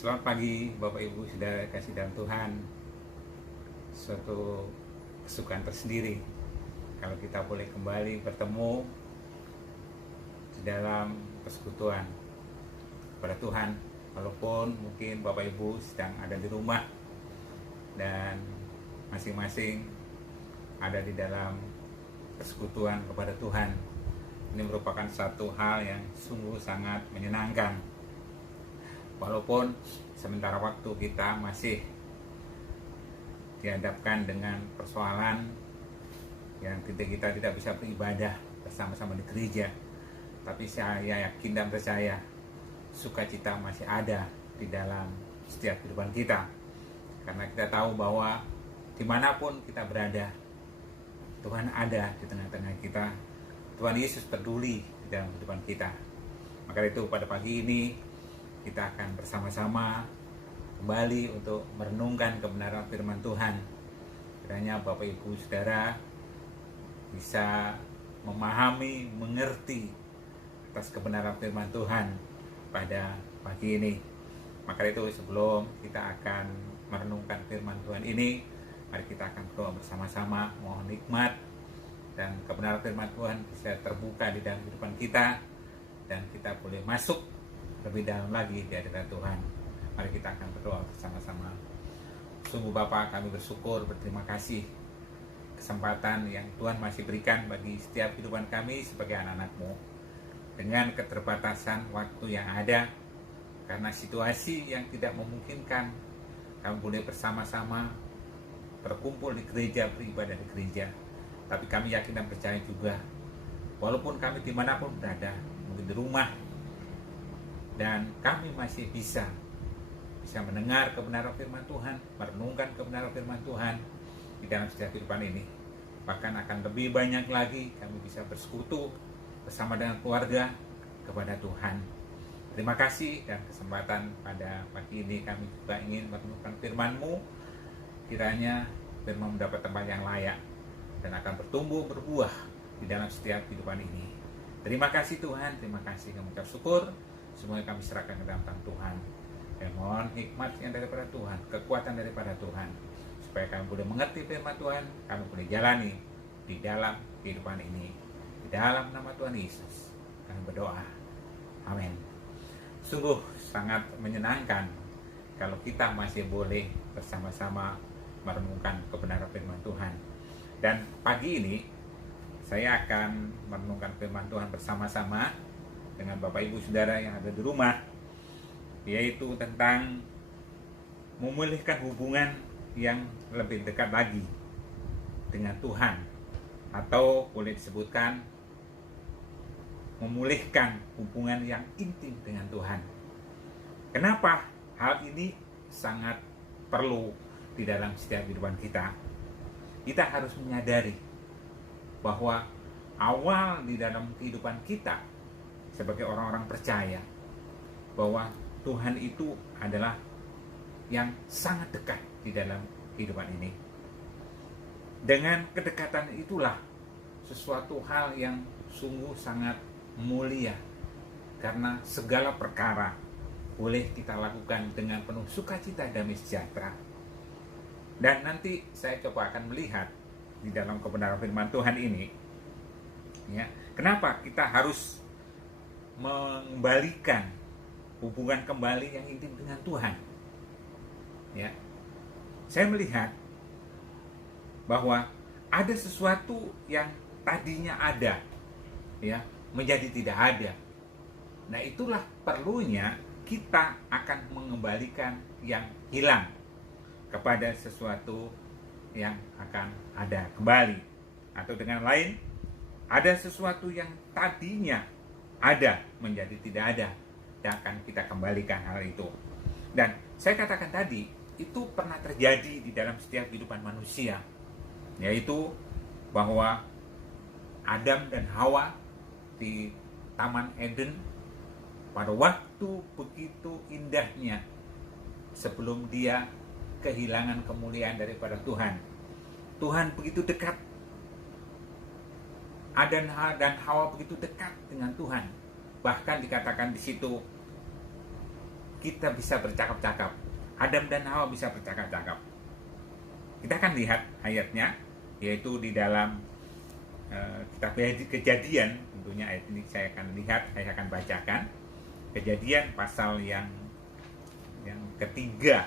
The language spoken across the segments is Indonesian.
Selamat pagi Bapak Ibu Saudara kasih dalam Tuhan. Suatu kesukaan tersendiri kalau kita boleh kembali bertemu di dalam persekutuan kepada Tuhan. Walaupun mungkin Bapak Ibu sedang ada di rumah dan masing-masing ada di dalam persekutuan kepada Tuhan. Ini merupakan satu hal yang sungguh sangat menyenangkan. Walaupun sementara waktu kita masih dihadapkan dengan persoalan yang kita tidak bisa beribadah bersama-sama di gereja, tapi saya yakin dan percaya sukacita masih ada di dalam setiap kehidupan kita, karena kita tahu bahwa dimanapun kita berada, Tuhan ada di tengah-tengah kita. Tuhan Yesus peduli di dalam kehidupan kita. Maka itu pada pagi ini kita akan bersama-sama kembali untuk merenungkan kebenaran firman Tuhan. Kiranya Bapak Ibu Saudara bisa memahami, mengerti atas kebenaran firman Tuhan pada pagi ini. Maka itu sebelum kita akan merenungkan firman Tuhan ini, mari kita akan berdoa bersama-sama. Mohon nikmat dan kebenaran firman Tuhan bisa terbuka di dalam kehidupan kita, dan kita boleh masuk lebih dalam lagi di hadirat Tuhan. Mari kita akan berdoa bersama-sama. Sungguh Bapa, kami bersyukur, berterima kasih kesempatan yang Tuhan masih berikan bagi setiap kehidupan kami sebagai anak-anak-Mu. Dengan keterbatasan waktu yang ada, karena situasi yang tidak memungkinkan, kami boleh bersama-sama berkumpul di gereja, beribadah di gereja. Tapi kami yakin dan percaya juga, walaupun kami dimanapun berada, mungkin di rumah, dan kami masih bisa mendengar kebenaran firman Tuhan, merenungkan kebenaran firman Tuhan di dalam setiap kehidupan ini. Bahkan akan lebih banyak lagi kami bisa bersekutu bersama dengan keluarga kepada Tuhan. Terima kasih, dan kesempatan pada pagi ini kami juga ingin merenungkan firman-Mu. Kiranya firman mendapat tempat yang layak dan akan bertumbuh, berbuah di dalam setiap kehidupan ini. Terima kasih Tuhan, terima kasih, kami ucap syukur. Semuanya kami serahkan ke dalam tangan Tuhan. Dan mohon hikmat yang daripada Tuhan, kekuatan daripada Tuhan, supaya kami boleh mengerti firman Tuhan, kami boleh jalani di dalam kehidupan ini. Di dalam nama Tuhan Yesus kami berdoa. Amin. Sungguh sangat menyenangkan kalau kita masih boleh bersama-sama merenungkan kebenaran firman Tuhan. Dan pagi ini saya akan merenungkan firman Tuhan bersama-sama dengan Bapak Ibu Saudara yang ada di rumah, yaitu tentang memulihkan hubungan yang lebih dekat lagi dengan Tuhan, atau boleh disebutkan memulihkan hubungan yang intim dengan Tuhan. Kenapa hal ini sangat perlu di dalam setiap kehidupan kita? Kita harus menyadari bahwa awal di dalam kehidupan kita sebagai orang-orang percaya bahwa Tuhan itu adalah yang sangat dekat di dalam kehidupan ini. Dengan kedekatan itulah sesuatu hal yang sungguh sangat mulia, karena segala perkara boleh kita lakukan dengan penuh sukacita dan damai sejahtera. Dan nanti saya coba akan melihat di dalam kebenaran firman Tuhan ini, ya, kenapa kita harus mengembalikan hubungan kembali yang intim dengan Tuhan. Ya, saya melihat bahwa ada sesuatu yang tadinya ada, ya, menjadi tidak ada. Nah, itulah perlunya kita akan mengembalikan yang hilang kepada sesuatu yang akan ada kembali. Atau dengan lain, ada sesuatu yang tadinya ada menjadi tidak ada, dan akan kita kembalikan hal itu. Dan saya katakan tadi, itu pernah terjadi di dalam setiap kehidupan manusia, yaitu bahwa Adam dan Hawa di Taman Eden pada waktu begitu indahnya sebelum dia kehilangan kemuliaan daripada Tuhan. Tuhan begitu dekat, Adam dan Hawa begitu dekat dengan Tuhan. Bahkan dikatakan di situ kita bisa bercakap-cakap. Adam dan Hawa bisa bercakap-cakap. Kita akan lihat ayatnya, yaitu di dalam kitab Kejadian. Tentunya ayat ini saya akan bacakan. Kejadian pasal yang ketiga.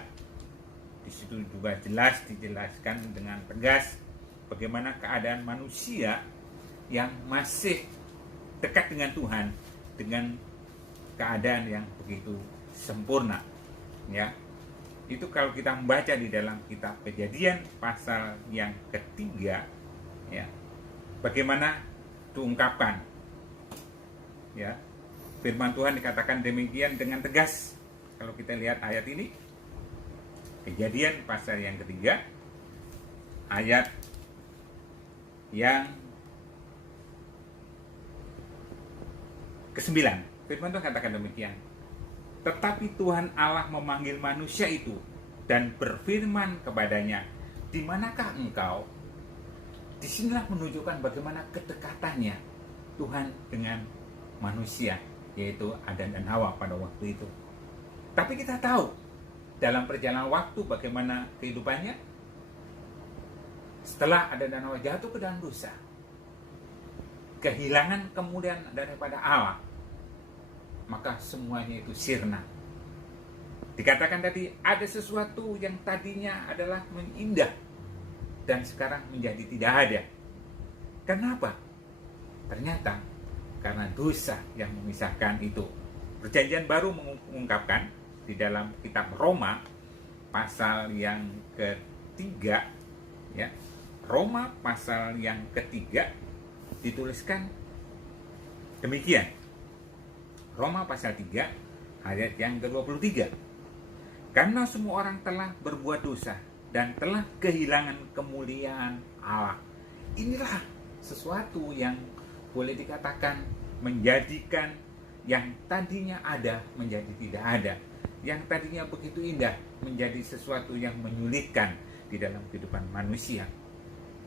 Di situ juga dijelaskan dengan tegas bagaimana keadaan manusia yang masih dekat dengan Tuhan dengan keadaan yang begitu sempurna. Ya, itu kalau kita membaca di dalam kitab Kejadian pasal yang ketiga, ya, bagaimana diungkapkan, ya, firman Tuhan dikatakan demikian dengan tegas. Kalau kita lihat ayat ini, Kejadian pasal yang ketiga, ayat yang ke-9, firman Tuhan katakan demikian. Tetapi Tuhan Allah memanggil manusia itu dan berfirman kepadanya, di manakah engkau? Disinilah menunjukkan bagaimana kedekatannya Tuhan dengan manusia, yaitu Adam dan Hawa pada waktu itu. Tapi kita tahu dalam perjalanan waktu bagaimana kehidupannya setelah Adam dan Hawa jatuh ke dalam dosa, kehilangan kemuliaan daripada Allah, maka semuanya itu sirna. Dikatakan tadi ada sesuatu yang tadinya adalah indah dan sekarang menjadi tidak ada. Kenapa? Ternyata karena dosa yang memisahkan itu. Perjanjian Baru mengungkapkan di dalam kitab Roma pasal yang ketiga, ya, Roma pasal yang ketiga dituliskan demikian. Roma pasal 3 ayat yang ke-23. Karena semua orang telah berbuat dosa dan telah kehilangan kemuliaan Allah. Inilah sesuatu yang boleh dikatakan menjadikan yang tadinya ada menjadi tidak ada. Yang tadinya begitu indah menjadi sesuatu yang menyulitkan di dalam kehidupan manusia,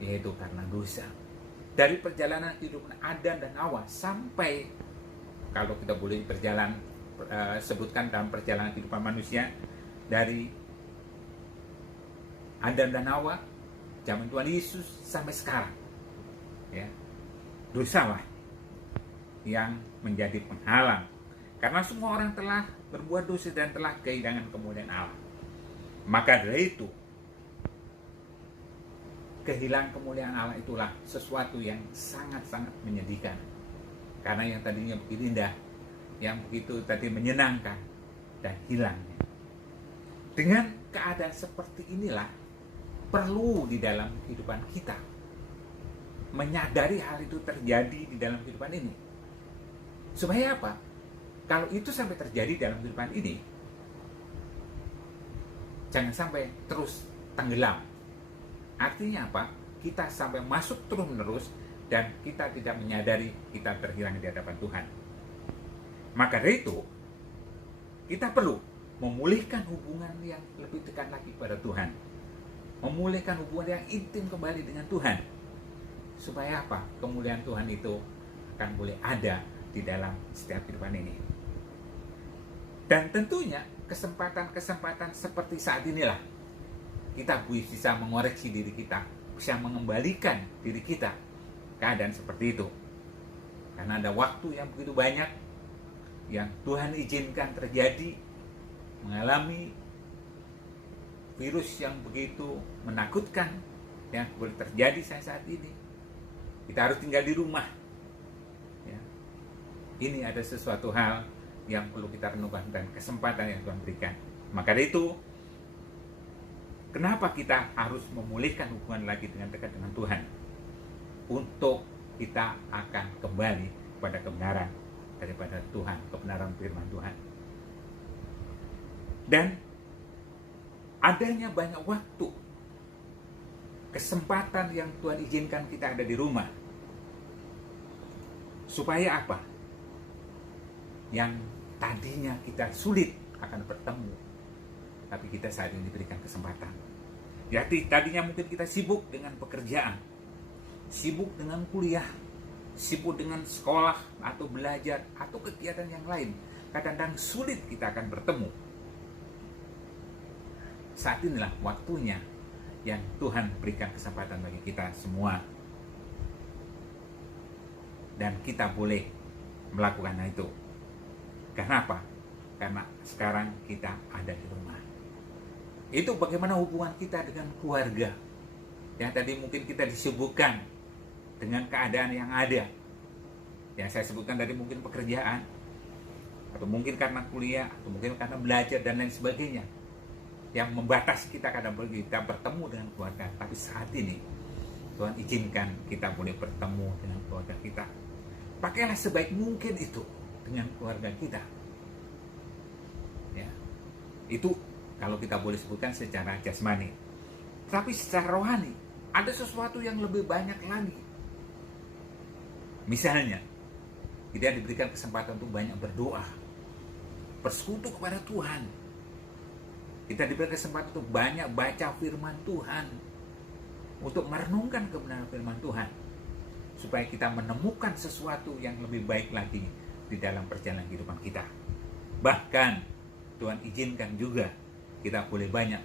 yaitu karena dosa. Dari perjalanan kehidupan Adam dan Hawa sampai, kalau kita boleh sebutkan dalam perjalanan kehidupan manusia, dari Adam dan Hawa zaman Tuhan Yesus sampai sekarang, ya, dosalah yang menjadi penghalang. Karena semua orang telah berbuat dosa dan telah kehilangan kemuliaan Allah. Maka dari itu, kehilangan kemuliaan Allah itulah sesuatu yang sangat-sangat menyedihkan. Karena yang tadinya begitu indah, yang begitu tadi menyenangkan, dan hilangnya. Dengan keadaan seperti inilah perlu di dalam kehidupan kita menyadari hal itu terjadi di dalam kehidupan ini. Supaya apa? Kalau itu sampai terjadi dalam kehidupan ini, jangan sampai terus tenggelam. Artinya apa? Kita sampai masuk terus menerus dan kita tidak menyadari kita terhilang di hadapan Tuhan. Maka dari itu, kita perlu memulihkan hubungan yang lebih dekat lagi pada Tuhan. Memulihkan hubungan yang intim kembali dengan Tuhan. Supaya apa? Kemuliaan Tuhan itu akan boleh ada di dalam setiap kehidupan ini. Dan tentunya kesempatan-kesempatan seperti saat inilah kita bisa mengoreksi diri kita, bisa mengembalikan diri kita keadaan seperti itu. Karena ada waktu yang begitu banyak yang Tuhan izinkan terjadi, mengalami virus yang begitu menakutkan yang boleh terjadi saat ini. Kita harus tinggal di rumah. Ya. Ini ada sesuatu hal yang perlu kita renungkan dan kesempatan yang Tuhan berikan. Maka dari itu, kenapa kita harus memulihkan hubungan lagi dengan dekat dengan Tuhan? Untuk kita akan kembali pada kebenaran daripada Tuhan, kebenaran firman Tuhan. Dan adanya banyak waktu, kesempatan yang Tuhan izinkan kita ada di rumah. Supaya apa? Yang tadinya kita sulit akan bertemu, tapi kita saat ini diberikan kesempatan. Jadi tadinya mungkin kita sibuk dengan pekerjaan, sibuk dengan kuliah, sibuk dengan sekolah atau belajar atau kegiatan yang lain. Kadang-kadang sulit kita akan bertemu. saat inilah waktunya yang Tuhan berikan kesempatan bagi kita semua. Dan kita boleh melakukan itu. Karena apa? Karena sekarang kita ada di rumah. Itu bagaimana hubungan kita dengan keluarga. Yang tadi mungkin kita disibukkan dengan keadaan yang ada. Yang saya sebutkan tadi mungkin pekerjaan, atau mungkin karena kuliah, atau mungkin karena belajar dan lain sebagainya, yang membatasi kita kadang kita bertemu dengan keluarga. Tapi saat ini Tuhan izinkan kita boleh bertemu dengan keluarga kita. Pakailah sebaik mungkin itu dengan keluarga kita. Ya, itu kalau kita boleh sebutkan secara jasmani. Tapi secara rohani ada sesuatu yang lebih banyak lagi. Misalnya, kita diberikan kesempatan untuk banyak berdoa, bersekutu kepada Tuhan. Kita diberikan kesempatan untuk banyak baca firman Tuhan, untuk merenungkan kebenaran firman Tuhan, supaya kita menemukan sesuatu yang lebih baik lagi di dalam perjalanan kehidupan kita. Bahkan Tuhan izinkan juga kita boleh banyak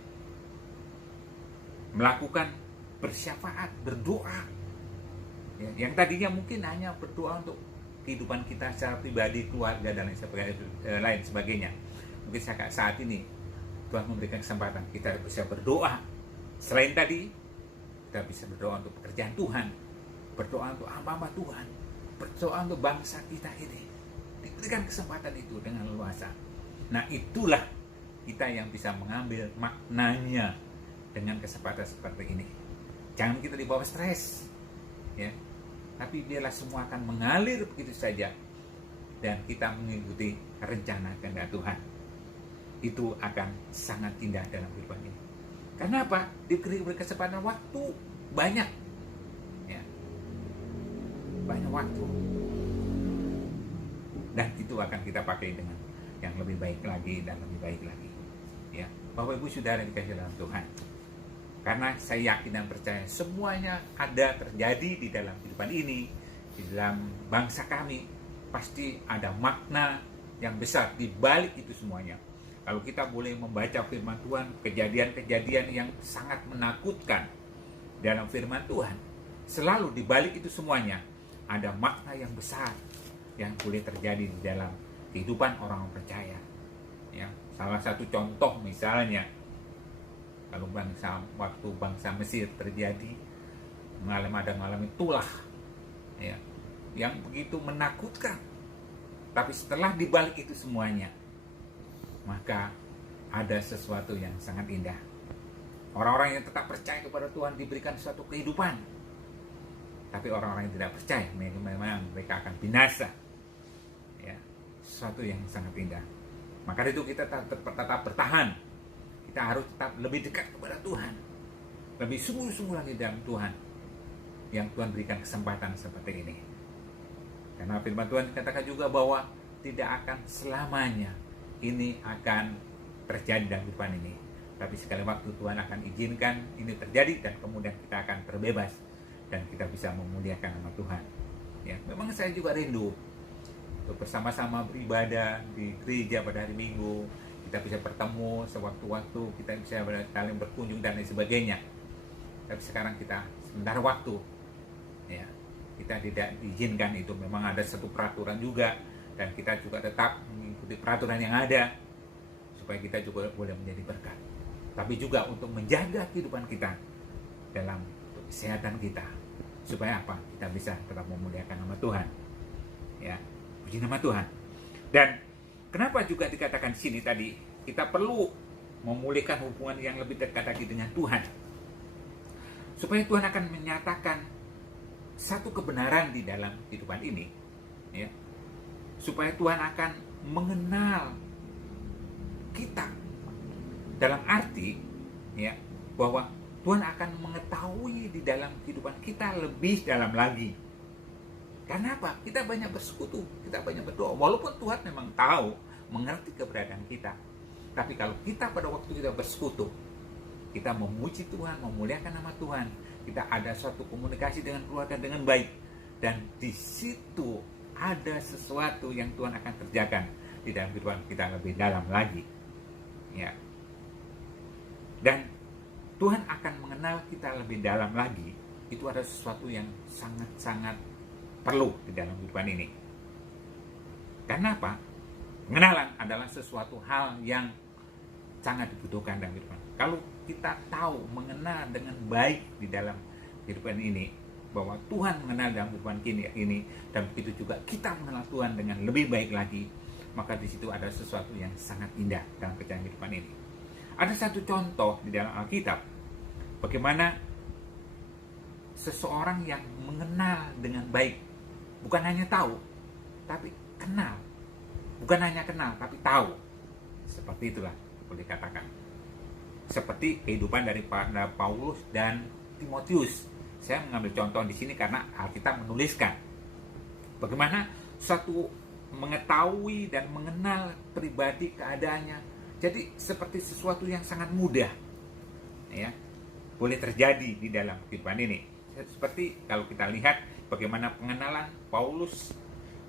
melakukan bersyafaat, berdoa. Ya, yang tadinya mungkin hanya berdoa untuk kehidupan kita secara pribadi, keluarga dan lain sebagainya. Mungkin saat ini Tuhan memberikan kesempatan kita bisa berdoa. Selain tadi, kita bisa berdoa untuk pekerjaan Tuhan, berdoa untuk hamba-hamba Tuhan, berdoa untuk bangsa kita ini. Diberikan kesempatan itu dengan leluasa. Nah, itulah kita yang bisa mengambil maknanya dengan kesempatan seperti ini. Jangan kita dibawa stres, ya. Tapi biarlah semua akan mengalir begitu saja, dan kita mengikuti rencana kehendak Tuhan. Itu akan sangat indah dalam kehidupan ini. Karena apa? Diberi kesempatan waktu banyak, ya, banyak waktu, dan itu akan kita pakai dengan yang lebih baik lagi dan lebih baik lagi. Ya, Bapak Ibu Saudara dikasihi dalam Tuhan. Karena saya yakin dan percaya semuanya ada terjadi di dalam kehidupan ini, di dalam bangsa kami, pasti ada makna yang besar di balik itu semuanya. Kalau kita boleh membaca firman Tuhan, kejadian-kejadian yang sangat menakutkan dalam firman Tuhan, selalu di balik itu semuanya ada makna yang besar yang boleh terjadi di dalam kehidupan orang percaya. Ya, salah satu contoh misalnya, kalau waktu bangsa Mesir terjadi mengalami tulah, ya, yang begitu menakutkan. Tapi setelah dibalik itu semuanya, maka ada sesuatu yang sangat indah. Orang-orang yang tetap percaya kepada Tuhan diberikan suatu kehidupan. Tapi orang-orang yang tidak percaya, memang mereka akan binasa. Ya, sesuatu yang sangat indah. Maka itu kita tetap bertahan. Kita harus tetap lebih dekat kepada Tuhan, lebih sungguh-sungguh lagi dalam Tuhan, yang Tuhan berikan kesempatan seperti ini. Karena firman Tuhan katakan juga bahwa tidak akan selamanya ini akan terjadi dalam kehidupan ini. Tapi sekali waktu Tuhan akan izinkan ini terjadi, dan kemudian kita akan terbebas dan kita bisa memuliakan nama Tuhan. Ya, memang saya juga rindu untuk bersama-sama beribadah di gereja pada hari Minggu. Kita bisa bertemu sewaktu-waktu, kita bisa saling berkunjung dan lain sebagainya. Tapi sekarang kita sementara waktu, ya, kita tidak diizinkan itu. Memang ada satu peraturan juga, dan kita juga tetap mengikuti peraturan yang ada supaya kita juga boleh menjadi berkat. Tapi juga untuk menjaga kehidupan kita dalam kesehatan kita, supaya apa? Kita bisa tetap memuliakan nama Tuhan. Ya, puji nama Tuhan. Dan kenapa juga dikatakan di sini tadi kita perlu memulihkan hubungan yang lebih dekat lagi dengan Tuhan, supaya Tuhan akan menyatakan satu kebenaran di dalam kehidupan ini, ya, supaya Tuhan akan mengenal kita dalam arti, ya, bahwa Tuhan akan mengetahui di dalam kehidupan kita lebih dalam lagi. Karena apa? Kita banyak bersekutu, kita banyak berdoa. Walaupun Tuhan memang tahu, mengerti keberadaan kita. Tapi kalau kita pada waktu kita bersekutu, kita memuji Tuhan, memuliakan nama Tuhan, kita ada suatu komunikasi dengan keluarga dengan baik. Dan di situ ada sesuatu yang Tuhan akan kerjakan di dalam kehidupan kita lebih dalam lagi. Ya. Dan Tuhan akan mengenal kita lebih dalam lagi. Itu adalah sesuatu yang sangat-sangat perlu di dalam kehidupan ini. Karena apa? Pengenalan adalah sesuatu hal yang sangat dibutuhkan dalam kehidupan. Kalau kita tahu mengenal dengan baik di dalam kehidupan ini, bahwa Tuhan mengenal dalam kehidupan ini, dan begitu juga kita mengenal Tuhan dengan lebih baik lagi, maka di situ ada sesuatu yang sangat indah dalam kehidupan ini. Ada satu contoh di dalam Alkitab, bagaimana seseorang yang mengenal dengan baik, bukan hanya tahu, tapi kenal. Bukan hanya kenal, tapi tahu. Seperti itulah boleh dikatakan. Seperti kehidupan daripada Paulus dan Timotius. Saya mengambil contoh di sini karena Alkitab menuliskan bagaimana satu mengetahui dan mengenal pribadi keadaannya. Jadi seperti sesuatu yang sangat mudah, ya, boleh terjadi di dalam kehidupan ini. Seperti kalau kita lihat bagaimana pengenalan Paulus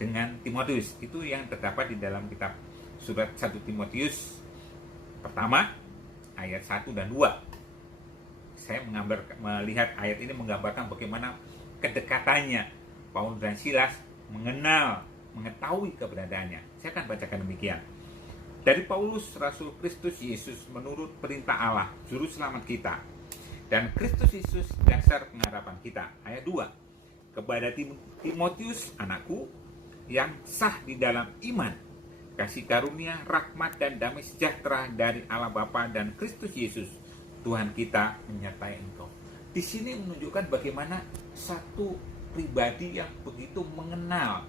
dengan Timotius, itu yang terdapat di dalam kitab surat 1 Timotius pertama ayat 1 dan 2. Saya melihat ayat ini menggambarkan bagaimana kedekatannya Paulus dan Silas mengetahui keberadaannya. Saya akan bacakan demikian. Dari Paulus, Rasul Kristus Yesus menurut perintah Allah, Juru Selamat kita, dan Kristus Yesus dasar pengharapan kita. Ayat 2. Kepada Timotius, anakku, yang sah di dalam iman, kasih karunia, rahmat, dan damai sejahtera dari Allah Bapa dan Kristus Yesus, Tuhan kita menyertai engkau. Di sini menunjukkan bagaimana satu pribadi yang begitu mengenal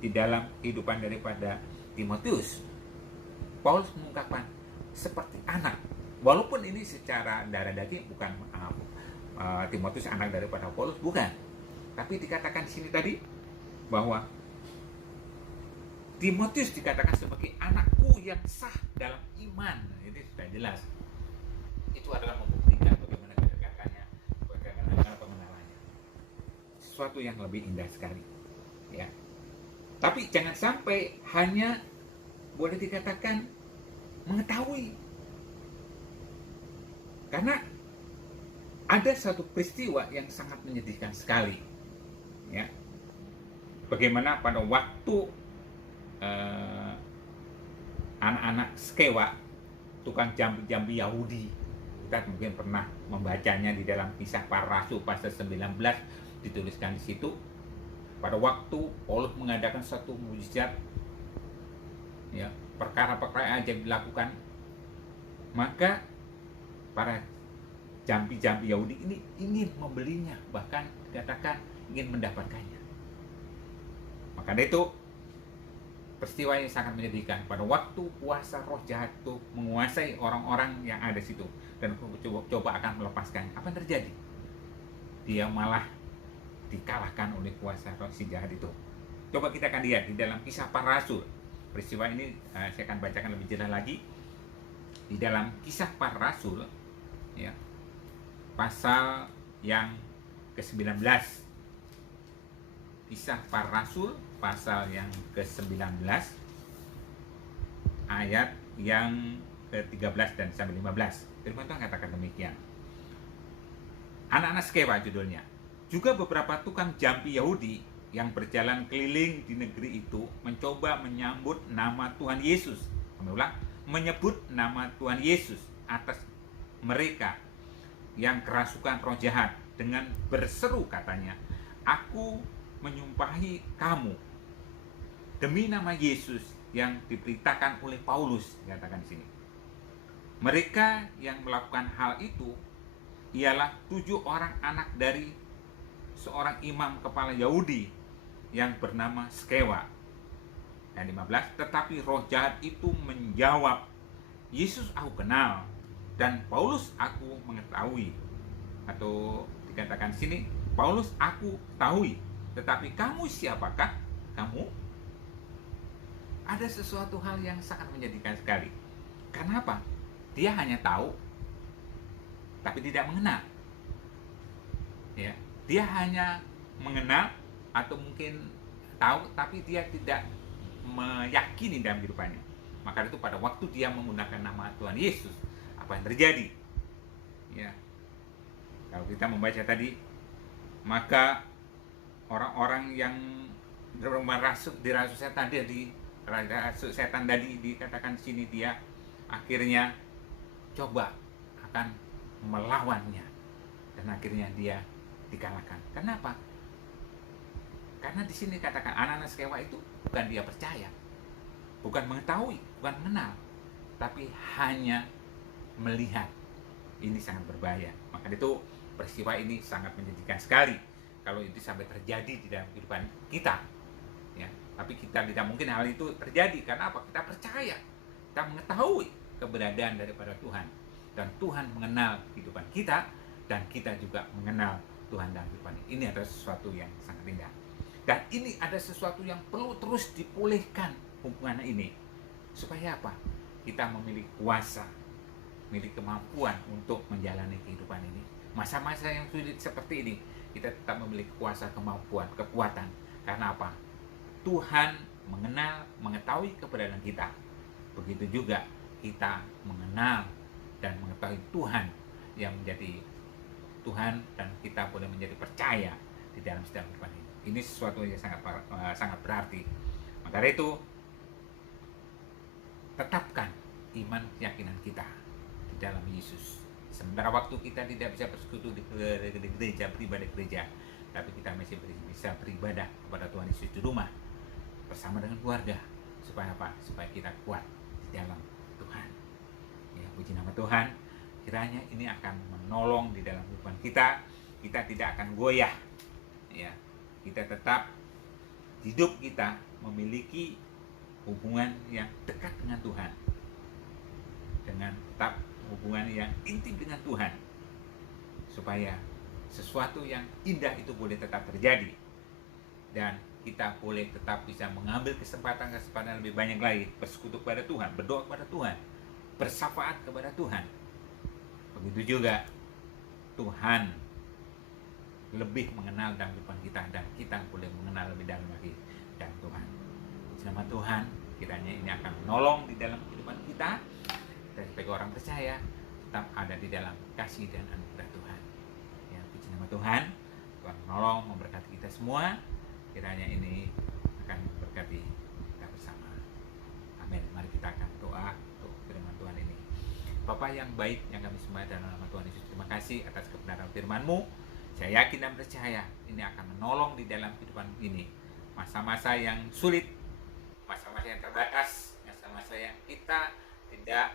di dalam kehidupan daripada Timotius. Paulus mengungkapkan seperti anak, walaupun ini secara darah daging bukan Timotius anak daripada Paulus, bukan. Tapi dikatakan di sini tadi bahwa Timotius dikatakan sebagai anakku yang sah dalam iman. Ini sudah jelas. Itu adalah membuktikan bagaimana kedekatannya, bagaimana pengenalannya. Sesuatu yang lebih indah sekali, ya. Tapi jangan sampai hanya boleh dikatakan mengetahui. Karena ada satu peristiwa yang sangat menyedihkan sekali, ya. Bagaimana pada waktu anak-anak Skewa, tukang jambi-jambi Yahudi, kita mungkin pernah membacanya di dalam Kisah Para Rasul pasal 19, dituliskan di situ. Pada waktu Paulus mengadakan satu mujizat, ya, perkara-perkara ajaib dilakukan, maka para jambi-jambi Yahudi ini ingin membelinya, bahkan dikatakan ingin mendapatkannya. Maka dari itu peristiwa yang sangat menyedihkan. Pada waktu kuasa roh jahat itu menguasai orang-orang yang ada di situ dan coba akan melepaskan, apa yang terjadi? Dia malah dikalahkan oleh kuasa roh si jahat itu. Coba kita akan lihat di dalam Kisah Para Rasul. Peristiwa ini saya akan bacakan lebih jelas lagi di dalam Kisah Para Rasul, ya, pasal yang ke-19. Kisah Para Rasul pasal yang ke-19 ayat yang ke-13 dan sampai 15. Firman Tuhan katakan demikian. Anak-anak Skewa judulnya. Juga beberapa tukang jambi Yahudi yang berjalan keliling di negeri itu mencoba menyambut nama Tuhan Yesus. Kami ulang, menyebut nama Tuhan Yesus atas mereka yang kerasukan roh jahat dengan berseru katanya, "Aku menyumpahi kamu demi nama Yesus yang diberitakan oleh Paulus," dikatakan di sini. Mereka yang melakukan hal itu ialah 7 orang anak dari seorang imam kepala Yahudi yang bernama Skewa. Ayat 15, tetapi roh jahat itu menjawab, "Yesus aku kenal dan Paulus aku mengetahui." Atau dikatakan di sini, Paulus aku tahui, tetapi kamu siapakah? Kamu? Ada sesuatu hal yang sangat menyedihkan sekali. Karena apa? Dia hanya tahu, tapi tidak mengenal. Ya, dia hanya mengenal atau mungkin tahu, tapi dia tidak meyakini dalam kehidupannya. Maka itu pada waktu dia menggunakan nama Tuhan Yesus, apa yang terjadi? Ya, kalau kita membaca tadi, maka orang-orang yang dirasuk setan, dia dirasuk setan tadi, dikatakan di sini dia akhirnya coba akan melawannya, dan akhirnya dia dikalahkan. Kenapa? Karena di sini katakan anak-anak Skewa itu bukan dia percaya, bukan mengetahui, bukan mengenal, tapi hanya melihat. Ini sangat berbahaya. Maka itu peristiwa ini sangat menjadikan sekali kalau itu sampai terjadi di dalam kehidupan kita. Ya, tapi kita tidak mungkin hal itu terjadi. Karena apa? Kita percaya, kita mengetahui keberadaan daripada Tuhan, dan Tuhan mengenal kehidupan kita, dan kita juga mengenal Tuhan dalam kehidupan ini. Ini adalah sesuatu yang sangat indah, dan ini ada sesuatu yang perlu terus dipulihkan hubungan ini, supaya apa? Kita memiliki kuasa, memiliki kemampuan untuk menjalani kehidupan ini. Masa-masa yang sulit seperti ini, kita tetap memiliki kuasa, kemampuan, kekuatan. Karena apa? Tuhan mengenal, mengetahui keberadaan kita. Begitu juga kita mengenal dan mengetahui Tuhan yang menjadi Tuhan, dan kita boleh menjadi percaya di dalam setiap kehidupan ini. Ini sesuatu yang sangat berarti. Maka dari itu, tetapkan iman keyakinan kita di dalam Yesus. Sementara waktu kita tidak bisa bersekutu di gereja, beribadah gereja, tapi kita masih bisa beribadah kepada Tuhan Yesus di rumah bersama dengan keluarga. Supaya apa? Supaya kita kuat di dalam Tuhan. Ya, puji nama Tuhan. Kiranya ini akan menolong di dalam kehidupan kita. Kita tidak akan goyah. Ya, kita tetap hidup kita memiliki hubungan yang dekat dengan Tuhan, dengan tetap hubungan yang intim dengan Tuhan, supaya sesuatu yang indah itu boleh tetap terjadi, dan kita boleh tetap bisa mengambil kesempatan lebih banyak lagi, bersekutu kepada Tuhan, berdoa kepada Tuhan, bersyafaat kepada Tuhan. Begitu juga Tuhan lebih mengenal dalam kehidupan kita, dan kita boleh mengenal lebih dalam lagi dan Tuhan. Nama Tuhan, kiranya ini akan menolong di dalam kehidupan kita, dan sebagai orang percaya tetap ada di dalam kasih dan anugerah Tuhan. Ya, puji nama Tuhan. Tuhan menolong, memberkati kita semua. Kiranya ini akan memberkati kita bersama. Amin. Mari kita akan doa untuk firman Tuhan ini. Bapa yang baik, yang kami sembah dalam nama Tuhan Yesus, terima kasih atas kebenaran firman-Mu. Saya yakin dan percaya ini akan menolong di dalam kehidupan ini. Masa-masa yang sulit, masa-masa yang terbatas, masa-masa yang kita tidak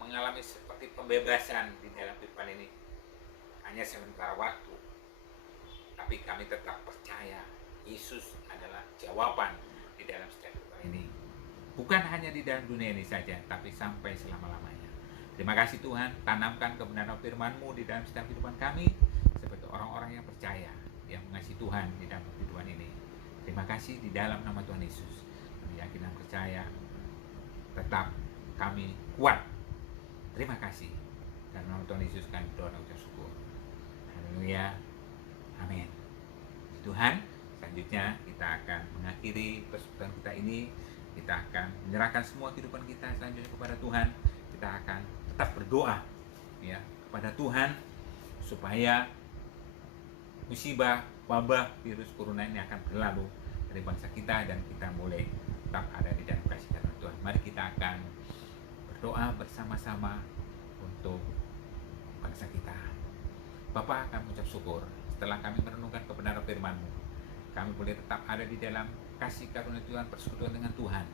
mengalami seperti pembebasan di dalam kehidupan ini, hanya sementara waktu. Tapi kami tetap percaya Yesus adalah jawaban di dalam setiap kehidupan ini. Bukan hanya di dalam dunia ini saja, tapi sampai selama-lamanya. Terima kasih Tuhan, tanamkan kebenaran firman-Mu di dalam setiap kehidupan kami, sebagai orang-orang yang percaya, yang mengasihi Tuhan di dalam kehidupan ini. Terima kasih di dalam nama Tuhan Yesus. Kami yakin dan percaya, tetap kami kuat. Terima kasih. Dan nama Tuhan Yesus kami berdoa dan ucap syukur. Haleluya. Amin. Tuhan, selanjutnya kita akan mengakhiri persekutuan kita ini. Kita akan menyerahkan semua kehidupan kita selanjutnya kepada Tuhan. Kita akan tetap berdoa, ya, kepada Tuhan, supaya musibah, wabah, virus corona ini akan berlalu dari bangsa kita, dan kita boleh tetap ada di dalam kasih karunia Tuhan. Mari kita akan berdoa bersama-sama untuk bangsa kita. Bapa, kami ucap syukur setelah kami merenungkan kebenaran firman-Mu. Kami boleh tetap ada di dalam kasih karunia Tuhan, persekutuan dengan Tuhan.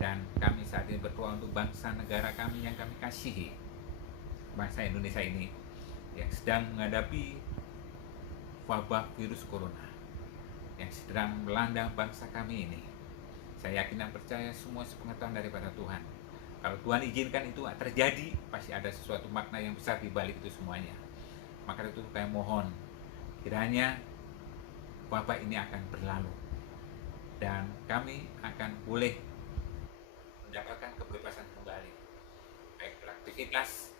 Dan kami saat ini berdoa untuk bangsa negara kami yang kami kasihi, bangsa Indonesia ini yang sedang menghadapi wabah virus corona yang sedang melanda bangsa kami ini. Saya yakin dan percaya semua sepengetahuan daripada Tuhan. Kalau Tuhan izinkan itu terjadi, pasti ada sesuatu makna yang besar di balik itu semuanya. Maka itu saya mohon, kiranya wabah ini akan berlalu, dan kami akan boleh mendapatkan kebebasan kembali, baik beraktivitas,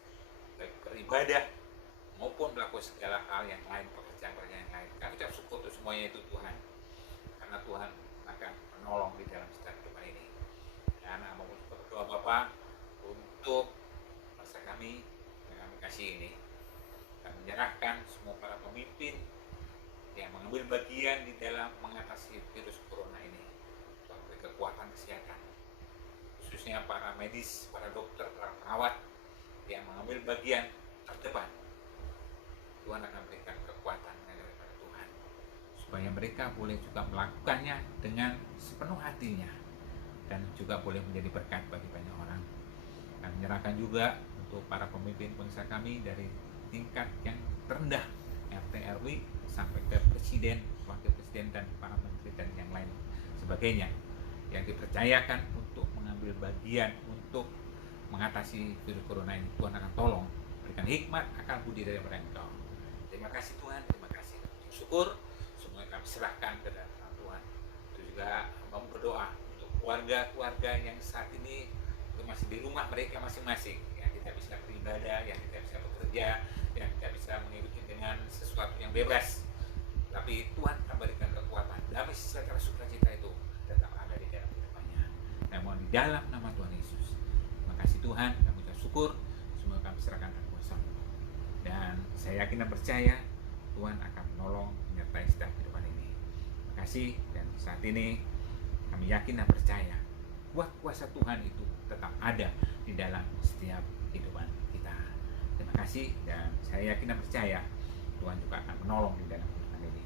baik beribadah, maupun melakukan segala hal yang lain, pekerjaan-pekerjaan yang lain. Kami ucap syukur untuk semuanya itu Tuhan, karena Tuhan akan menolong di dalam setiap kehidupan ini. Dan mau berdoa Bapa untuk bangsa kami yang kami kasih ini. Kami menyerahkan semua para pemimpin yang mengambil bagian di dalam mengatasi virus corona ini. Tuhan beri kekuatan kesehatan, khususnya para medis, para dokter, para perawat yang mengambil bagian terdepan. Tuhan akan berikan kekuatan daripada Tuhan, supaya mereka boleh juga melakukannya dengan sepenuh hatinya dan juga boleh menjadi berkat bagi banyak orang. Kami menyerahkan juga untuk para pemimpin bangsa kami dari tingkat yang terendah, RT RW sampai ke presiden, wakil presiden, dan para menteri dan yang lain sebagainya, yang dipercayakan untuk mengambil bagian untuk mengatasi virus corona ini. Tuhan akan tolong, berikan hikmat, akal budi daripada Engkau. Terima kasih Tuhan, terima kasih. Syukur semua kami serahkan ke dalam Tuhan. Itu juga hamba berdoa untuk keluarga-keluarga yang saat ini masih di rumah mereka masing-masing, yang tidak bisa beribadah, yang tidak bisa bekerja, yang tidak bisa mengikuti dengan sesuatu yang bebas. Tapi Tuhan akan berikan kekuatan, damai sejahtera, sukacita itu tetap ada di dalam hidupnya. Namun di dalam nama Tuhan Yesus. Terima kasih Tuhan, kami ucap syukur, semua kami serahkan ke kuasa-Mu. Dan saya yakin dan percaya Tuhan akan menolong menyertai setiap kehidupan ini. Terima kasih, dan saat ini kami yakin dan percaya bahwa kuasa Tuhan itu tetap ada di dalam setiap kehidupan kita. Terima kasih, dan saya yakin dan percaya Tuhan juga akan menolong di dalam kehidupan ini.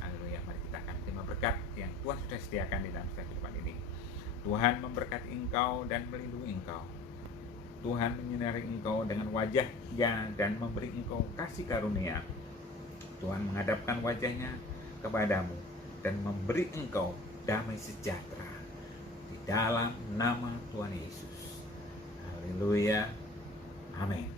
Haleluya, mari kita akan terima berkat yang Tuhan sudah sediakan di dalam setiap kehidupan ini. Tuhan memberkati engkau dan melindungi engkau. Tuhan menyinari engkau dengan wajah-Nya dan memberi engkau kasih karunia. Tuhan menghadapkan wajahnya kepadamu dan memberi engkau damai sejahtera. Di dalam nama Tuhan Yesus. Haleluya. Amin.